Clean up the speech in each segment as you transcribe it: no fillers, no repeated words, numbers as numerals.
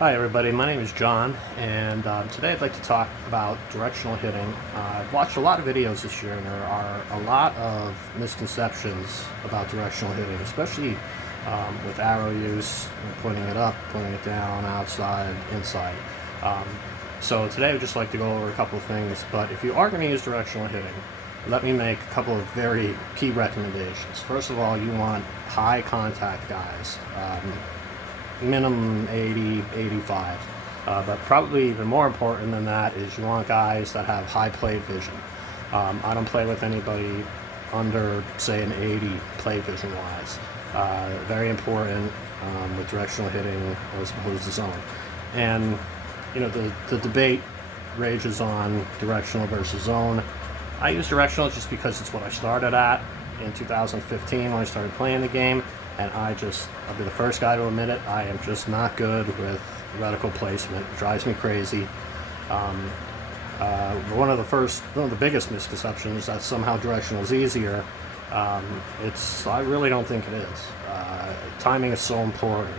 Hi everybody, my name is John, and today I'd like to talk about directional hitting. I've watched a lot of videos this year, and there are a lot of misconceptions about directional hitting, especially with arrow use, pointing it up, pointing it down, outside, inside. Um, so today I'd just like to go over a couple of things, but if you are going to use directional hitting, let me make a couple of very key recommendations. First of all, you want high contact guys. Minimum 80, 85. But probably even more important than that is you want guys that have high play vision. I don't play with anybody under, say, an 80 play vision wise. Very important with directional hitting as opposed to zone. And you know, the debate rages on directional versus zone. I use directional just because it's what I started at in 2015 when I started playing the game. And I'll be the first guy to admit it, I am just not good with reticle placement. It drives me crazy. One of the biggest misconceptions is that somehow directional is easier. I really don't think it is. Timing is so important.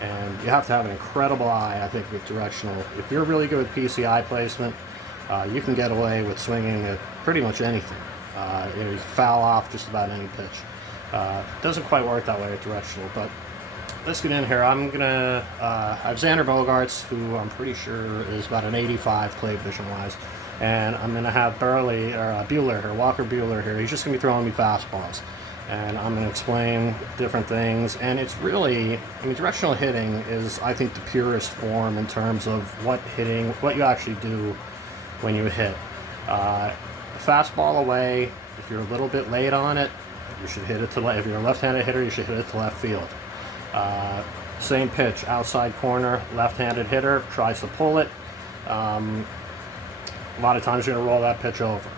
And you have to have an incredible eye, I think, with directional. If you're really good with PCI placement, you can get away with swinging at pretty much anything. You foul off just about any pitch. Doesn't quite work that way with directional, but let's get in here. I have Xander Bogaerts, who I'm pretty sure is about an 85 play vision wise, and I'm gonna have Walker Buehler here. He's just gonna be throwing me fastballs, and I'm gonna explain different things. And it's really, directional hitting is, I think, the purest form in terms of what you actually do when you hit. Fastball away, if you're a little bit late on it, you should hit it to left. If you're a left-handed hitter, you should hit it to left field. Same pitch, outside corner, left-handed hitter tries to pull it. A lot of times you're going to roll that pitch over.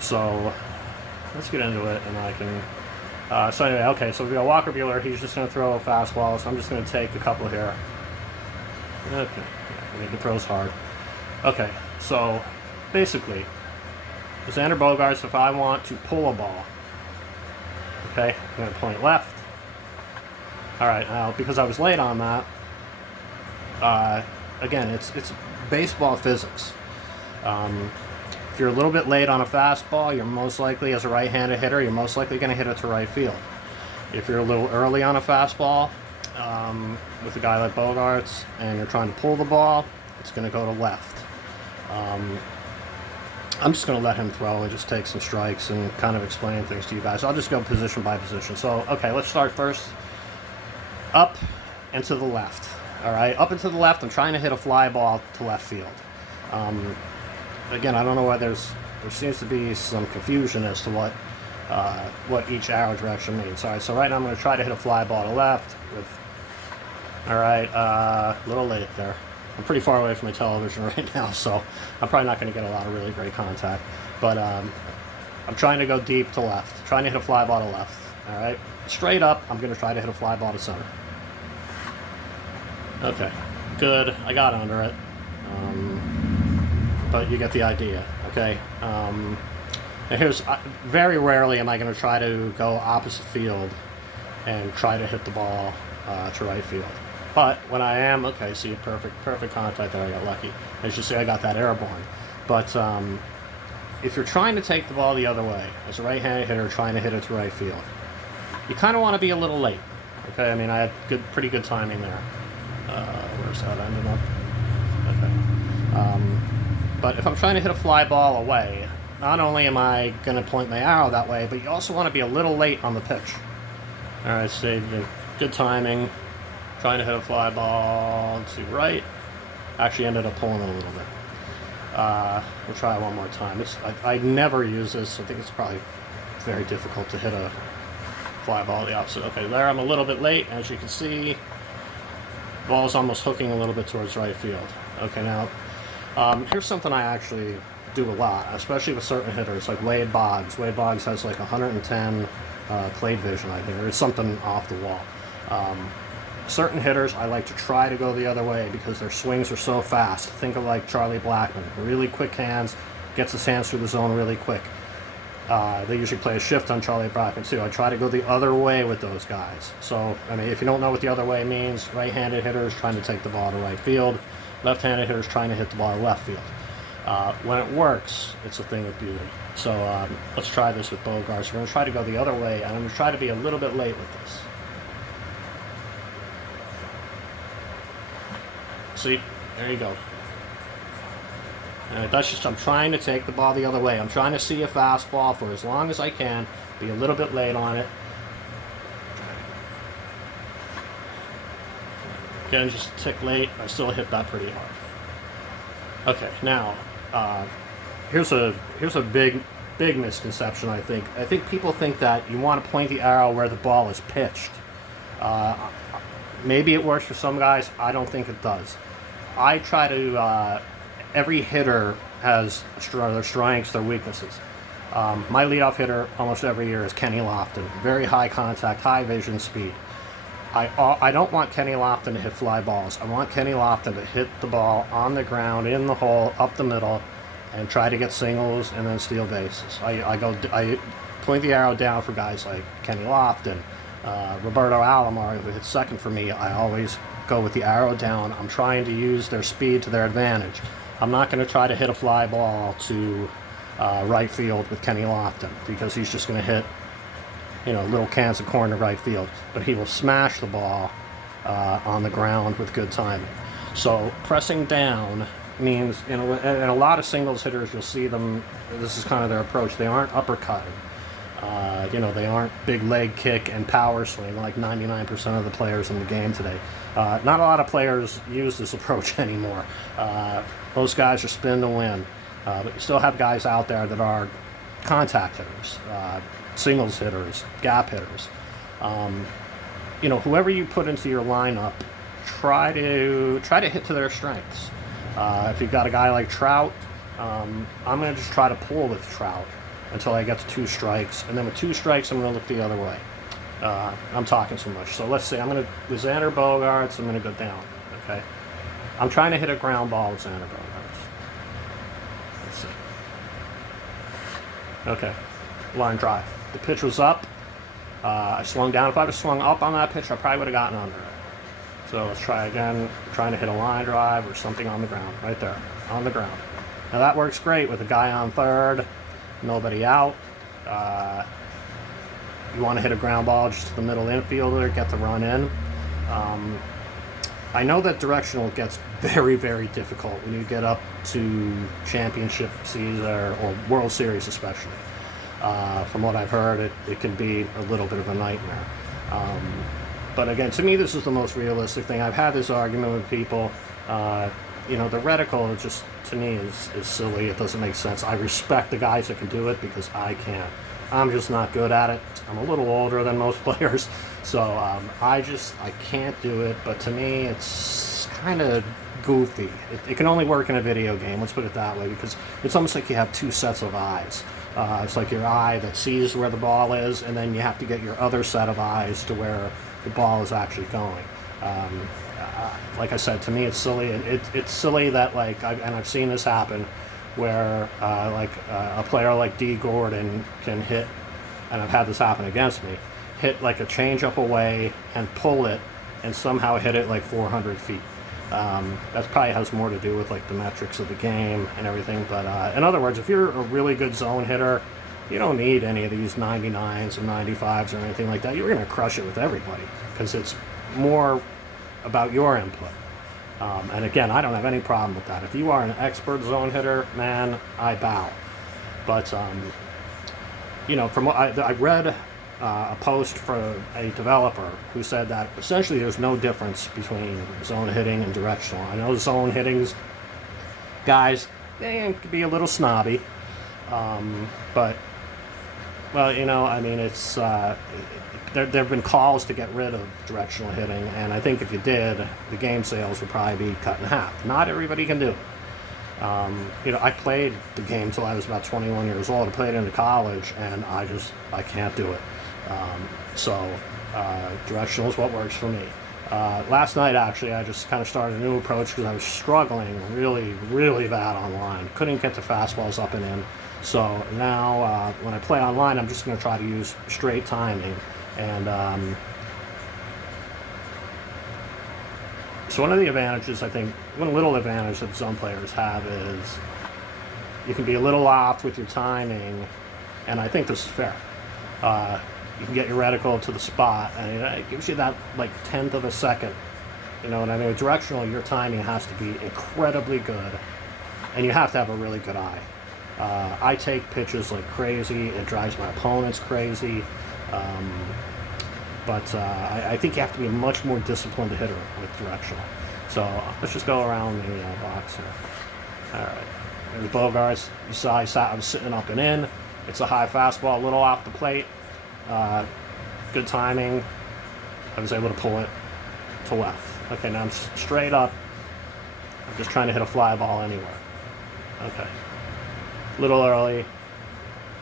So let's get into it, and I can. So anyway, okay. So we got Walker Buehler. He's just going to throw a fastball. So I'm just going to take a couple here. Okay, he throws hard. Okay, so basically, Xander Bogaerts, if I want to pull a ball. Okay, I'm going to point left. Alright, now because I was late on that, again, it's baseball physics. If you're a little bit late on a fastball, you're most likely, as a right-handed hitter, you're most likely going to hit it to right field. If you're a little early on a fastball, with a guy like Bogaerts, and you're trying to pull the ball, it's going to go to left. I'm just going to let him throw and just take some strikes and kind of explain things to you guys. I'll just go position by position. So, okay, let's start first. Up and to the left. All right, up and to the left, I'm trying to hit a fly ball to left field. Again, I don't know why there seems to be some confusion as to what each arrow direction means. All right, so right now I'm going to try to hit a fly ball to left. All right, a little late there. I'm pretty far away from my television right now, so I'm probably not going to get a lot of really great contact. But I'm trying to go deep to left, trying to hit a fly ball to left. All right, straight up, I'm going to try to hit a fly ball to center. Okay, good. I got under it, but you get the idea. Okay. Now here's very rarely am I going to try to go opposite field and try to hit the ball to right field. But when I am, okay, see, perfect contact there, I got lucky. As you see, I got that airborne. But if you're trying to take the ball the other way, as a right-handed hitter trying to hit it to right field, you kind of want to be a little late. Okay, I mean, I had pretty good timing there. Where's that ended up? Okay. But if I'm trying to hit a fly ball away, not only am I going to point my arrow that way, but you also want to be a little late on the pitch. All right, so good timing. Trying to hit a fly ball to right. Actually ended up pulling it a little bit. We'll try it one more time. I never use this. I think it's probably very difficult to hit a fly ball the opposite. Okay, there I'm a little bit late. As you can see, the ball is almost hooking a little bit towards right field. Okay, now here's something I actually do a lot, especially with certain hitters like Wade Boggs. Wade Boggs has like 110 play vision, I think, or something off the wall. Certain hitters, I like to try to go the other way because their swings are so fast. Think of like Charlie Blackmon, really quick hands, gets his hands through the zone really quick. They usually play a shift on Charlie Brockman too. I try to go the other way with those guys. So, I mean, if you don't know what the other way means, right-handed hitters trying to take the ball to right field, left-handed hitters trying to hit the ball to left field. When it works, it's a thing of beauty. So let's try this with Bogaerts. We're going to try to go the other way, and I'm going to try to be a little bit late with this. See, there you go. That's just, I'm trying to take the ball the other way. I'm trying to see a fastball for as long as I can, be a little bit late on it. Again, just a tick late. I still hit that pretty hard. Okay, now, here's a big misconception, I think. I think people think that you want to point the arrow where the ball is pitched. Maybe it works for some guys. I don't think it does. I try to... every hitter has their strengths, their weaknesses. My leadoff hitter almost every year is Kenny Lofton. Very high contact, high vision, speed. I don't want Kenny Lofton to hit fly balls. I want Kenny Lofton to hit the ball on the ground, in the hole, up the middle, and try to get singles and then steal bases. I point the arrow down for guys like Kenny Lofton, Roberto Alomar, who hits second for me. I always go with the arrow down. I'm trying to use their speed to their advantage. I'm not going to try to hit a fly ball to right field with Kenny Lofton, because he's just going to hit, little cans of corn to right field. But he will smash the ball on the ground with good timing. So pressing down means, and a lot of singles hitters, you'll see them, this is kind of their approach. They aren't uppercutting. They aren't big leg kick and power swing like 99% of the players in the game today. Not a lot of players use this approach anymore. Most guys are spin to win. But you still have guys out there that are contact hitters, singles hitters, gap hitters. Whoever you put into your lineup, try to hit to their strengths. If you've got a guy like Trout, I'm going to just try to pull with Trout until I get to 2 strikes, and then with 2 strikes, I'm going to look the other way. I'm talking too much. So let's say with Xander Bogaerts, I'm going to go down. Okay, I'm trying to hit a ground ball with Xander Bogaerts. Let's see. Okay, line drive. The pitch was up. I swung down. If I'd have swung up on that pitch, I probably would have gotten under it. So let's try again. I'm trying to hit a line drive or something on the ground, right there, on the ground. Now that works great with a guy on third, nobody out. You want to hit a ground ball just to the middle infielder, get the run in. I know that directional gets very, very difficult when you get up to championship season or World Series especially. From what I've heard, it can be a little bit of a nightmare. But again, to me, this is the most realistic thing. I've had this argument with people. The reticle just, to me, is silly. It doesn't make sense. I respect the guys that can do it because I can't. I'm just not good at it. I'm a little older than most players, so I can't do it. But to me, it's kind of goofy. It can only work in a video game, let's put it that way, because it's almost like you have 2 sets of eyes. It's like your eye that sees where the ball is, and then you have to get your other set of eyes to where the ball is actually going. Like I said, to me, it's silly. It's silly that, and I've seen this happen, where a player like D. Gordon can hit, and I've had this happen against me, hit like a changeup away and pull it and somehow hit it like 400 feet. That probably has more to do with like the metrics of the game and everything. But in other words, if you're a really good zone hitter, you don't need any of these 99s and 95s or anything like that. You're going to crush it with everybody because it's more about your input. And again, I don't have any problem with that. If you are an expert zone hitter, man, I bow. But, from what I read a post from a developer who said that essentially there's no difference between zone hitting and directional. I know zone hitting's guys, they can be a little snobby. But, well, it's... There have been calls to get rid of directional hitting, and I think if you did, the game sales would probably be cut in half. Not everybody can do it. I played the game till I was about 21 years old. I played into college, and I can't do it. Directional is what works for me. Last night, actually, I just kind of started a new approach because I was struggling really, really bad online. Couldn't get the fastballs up and in. So now when I play online, I'm just going to try to use straight timing. And so one of the advantages, I think, one little advantage that some players have is you can be a little off with your timing, and I think this is fair. You can get your reticle to the spot, and it gives you that like tenth of a second. You know what I mean? With directional, your timing has to be incredibly good, and you have to have a really good eye. I take pitches like crazy. It drives my opponents crazy. But I think you have to be a much more disciplined hitter with directional. So let's just go around the box here. All right. There's Bogarts. You saw I was sitting up and in. It's a high fastball, a little off the plate. Good timing. I was able to pull it to left. Okay, now I'm straight up. I'm just trying to hit a fly ball anywhere. Okay. A little early.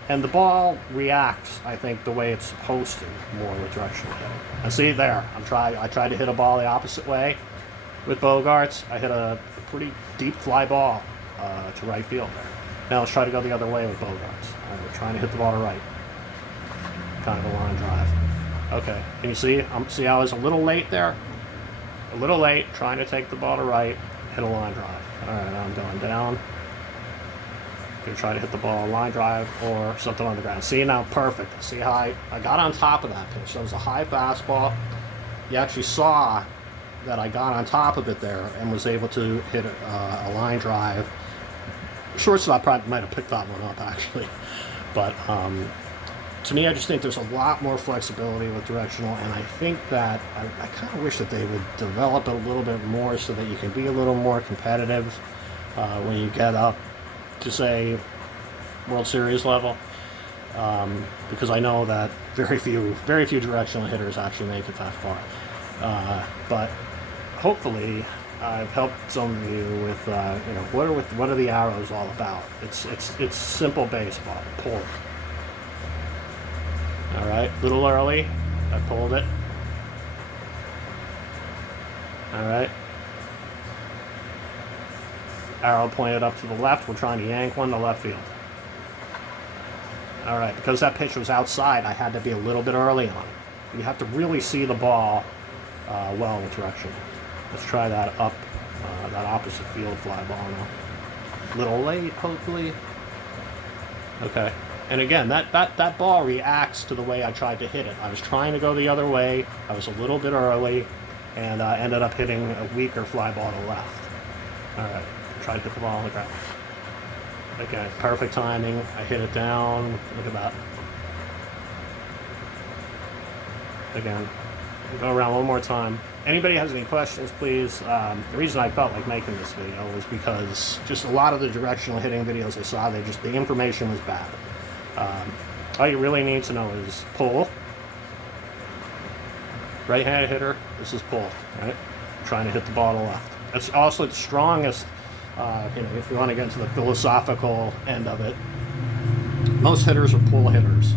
And the ball reacts, I think, the way it's supposed to, more with directional hitting. And see there, I tried to hit a ball the opposite way with Bogarts. I hit a pretty deep fly ball to right field there. Now let's try to go the other way with Bogarts. All right, we're trying to hit the ball to right. Kind of a line drive. Okay, can you see? See I was a little late there? A little late, trying to take the ball to right, hit a line drive. All right, now I'm going down. Gonna try to hit the ball line drive or something on the ground. See now, perfect. See how I got on top of that pitch. That was a high fastball. You actually saw that I got on top of it there and was able to hit a line drive. Shortstop probably might have picked that one up actually, but to me, I just think there's a lot more flexibility with directional, and I think that I kind of wish that they would develop it a little bit more so that you can be a little more competitive when you get up to say World Series level, because I know that very few directional hitters actually make it that far. But hopefully, I've helped some of you with what are the arrows all about? It's simple baseball. Pull. All right, a little early. I pulled it. All right. Arrow pointed up to the left. We're trying to yank one to left field. All right, because that pitch was outside, I had to be a little bit early on it. You have to really see the ball well with direction. Let's try that up, that opposite field fly ball now. A little late, hopefully. Okay. And again, that ball reacts to the way I tried to hit it. I was trying to go the other way. I was a little bit early, and ended up hitting a weaker fly ball to left. All right. Try to hit the ball on the ground. Again, perfect timing. I hit it down. Look at that. Again, go around one more time. Anybody has any questions, please? The reason I felt like making this video was because just a lot of the directional hitting videos I saw, the information was bad. All you really need to know is pull. Right-handed hitter, this is pull, right? Trying to hit the ball to left. That's also the strongest. If you want to get into the philosophical end of it, most hitters are pull hitters.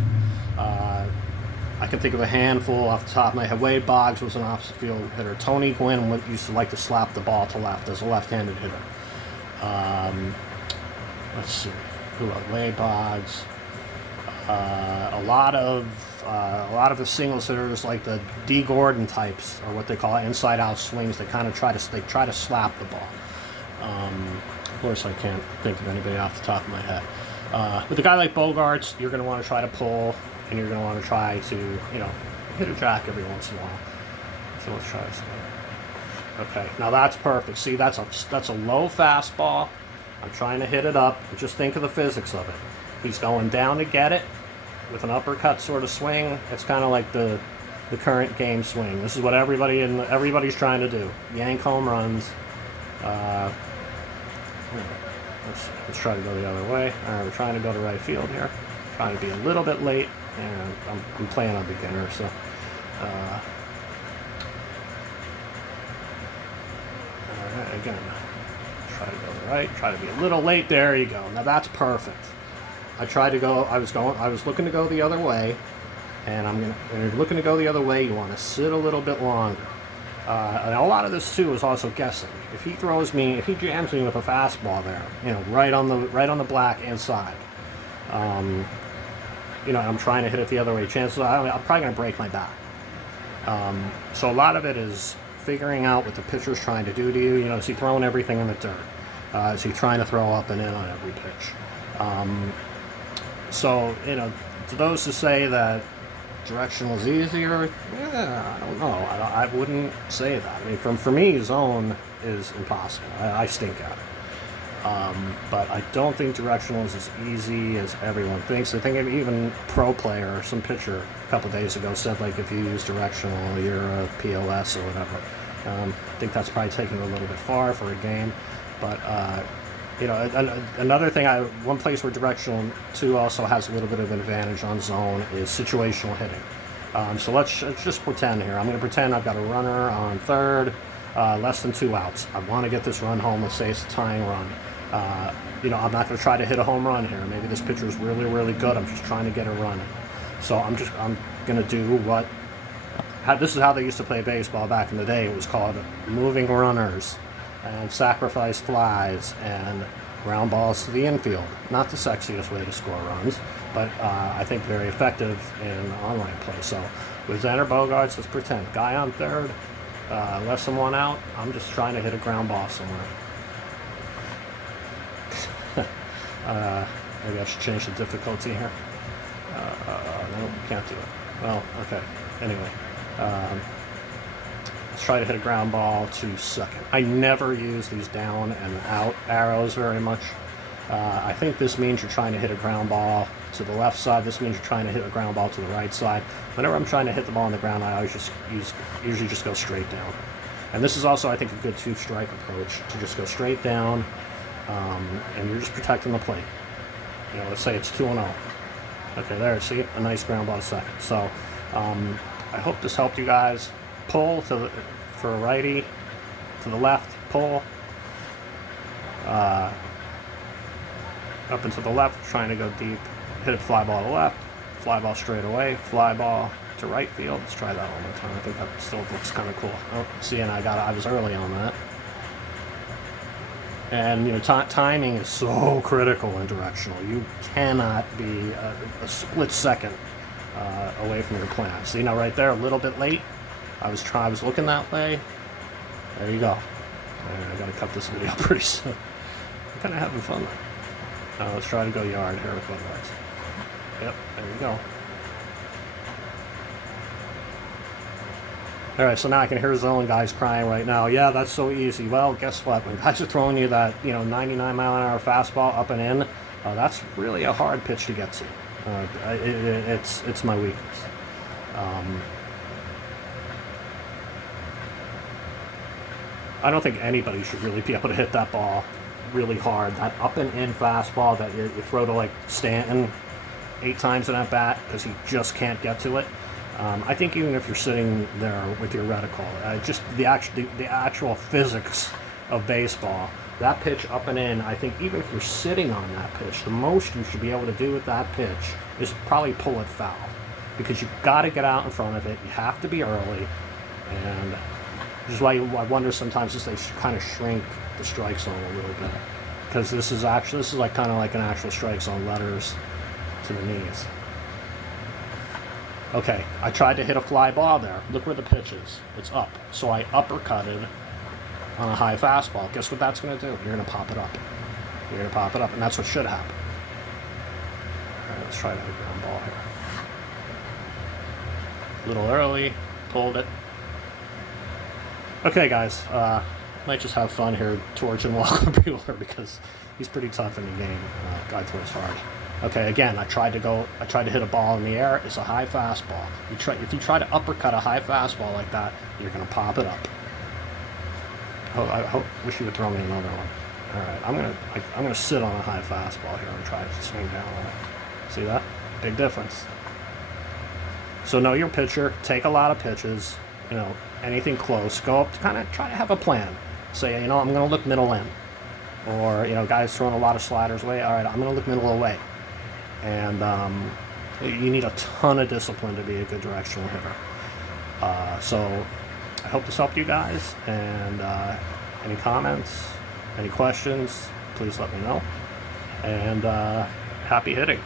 I can think of a handful off the top of my head. Wade Boggs was an opposite field hitter. Tony Gwynn used to like to slap the ball to left as a left-handed hitter. Let's see, who else? Wade Boggs. A lot of the singles hitters, like the D. Gordon types, or what they call inside-out swings. They kind of try to slap the ball. Of course, I can't think of anybody off the top of my head. With a guy like Bogarts, you're going to want to try to pull, and you're going to want to try to, hit a jack every once in a while. So let's try this again. Okay, now that's perfect. See, that's a low fastball. I'm trying to hit it up. Just think of the physics of it. He's going down to get it with an uppercut sort of swing. It's kind of like the current game swing. This is what everybody's trying to do. Yank home runs. Let's try to go the other way. All right, we're trying to go to right field here. Trying to be a little bit late, and I'm playing on beginner, so. All right, again, try to go to the right. Try to be a little late. There you go. Now that's perfect. I tried to go. I was looking to go the other way, and when you're looking to go the other way, you want to sit a little bit longer. And a lot of this too is also guessing. If he jams me with a fastball there, right on the black inside, You know, I'm trying to hit it the other way. Chances are I'm probably going to break my bat. So a lot of it is figuring out what the pitcher's trying to do to you. You know, is he throwing everything in the dirt? Is he trying to throw up and in on every pitch? So, you know, to those who say that directional is easier, yeah, I don't know. I wouldn't say that. I mean, for me, zone is impossible. I stink at it. But I don't think directional is as easy as everyone thinks. I think even a pro player, some pitcher a couple days ago said, like, if you use directional, you're a POS or whatever. I think that's probably taking it a little bit far for a game. But, you know, another thing, one place where directional too also has a little bit of an advantage on zone is situational hitting. So let's just pretend here. I'm going to pretend I've got a runner on third, less than 2 outs. I want to get this run home. Let's say it's a tying run. You know, I'm not going to try to hit a home run here. Maybe this pitcher is really, really good. I'm just trying to get a run. So I'm going to do this is how they used to play baseball back in the day. It was called moving runners and sacrifice flies and ground balls to the infield. Not the sexiest way to score runs, but I think very effective in online play. So with Xander Bogaerts, let's pretend guy on third, less than 1 out. I'm just trying to hit a ground ball somewhere. Maybe I should change the difficulty here. No, can't do it. Well, okay. Anyway, let's try to hit a ground ball to second. I never use these down and out arrows very much. I think this means you're trying to hit a ground ball to the left side. This means you're trying to hit a ground ball to the right side. Whenever I'm trying to hit the ball on the ground, I always usually just go straight down. And this is also, I think, a good two-strike approach, to just go straight down, and you're just protecting the plate. You know, let's say it's 2-0. Okay, there, see, a nice ground ball to second. So I hope this helped you guys. Pull for a righty, to the left, pull. Up and to the left, trying to go deep. Hit a fly ball to the left, fly ball straight away, fly ball to right field. Let's try that one more time. I think that still looks kind of cool. Oh, see, and I was early on that. And, you know, timing is so critical in directional. You cannot be a split second away from your plan. See, now right there, a little bit late. I was looking that way. There you go. I got to cut this video pretty soon. I'm kind of having fun. Let's try to go yard here with Bogaerts. Yep, there you go. All right, so now I can hear zone guys crying right now. Yeah, that's so easy. Well, guess what? When guys are throwing you that, 99-mile-an-hour fastball up and in, that's really a hard pitch to get to. It's my weakness. I don't think anybody should really be able to hit that ball really hard. That up and in fastball that you throw to like Stanton 8 times in at bat because he just can't get to it. I think even if you're sitting there with your reticle, just the actual physics of baseball, that pitch up and in, I think even if you're sitting on that pitch, the most you should be able to do with that pitch is probably pull it foul, because you've got to get out in front of it. You have to be early, and this is why I wonder sometimes if they kind of shrink the strike zone a little bit, because this is like kind of like an actual strike zone, letters to the knees. Okay, I tried to hit a fly ball there. Look where the pitch is. It's up. So I uppercutted on a high fastball. Guess what that's going to do? You're going to pop it up. You're going to pop it up, and that's what should happen. All right, let's try to hit a ground ball here. A little early. Pulled it. Okay, guys. Might just have fun here torching Walker Buehler because he's pretty tough in the game. Guy throws hard. Okay, again, I tried to hit a ball in the air. It's a high fastball. If you try to uppercut a high fastball like that, you're going to pop it up. I wish you would throw me another one. All right, I'm gonna sit on a high fastball here and try to swing down on it. See that? Big difference. So know your pitcher. Take a lot of pitches. Anything close. Go up. Kind of try to have a plan. Say, I'm going to look middle in. Or guys throwing a lot of sliders away. All right, I'm going to look middle away. And you need a ton of discipline to be a good directional hitter. So I hope this helped you guys. And any comments, any questions, please let me know. And happy hitting.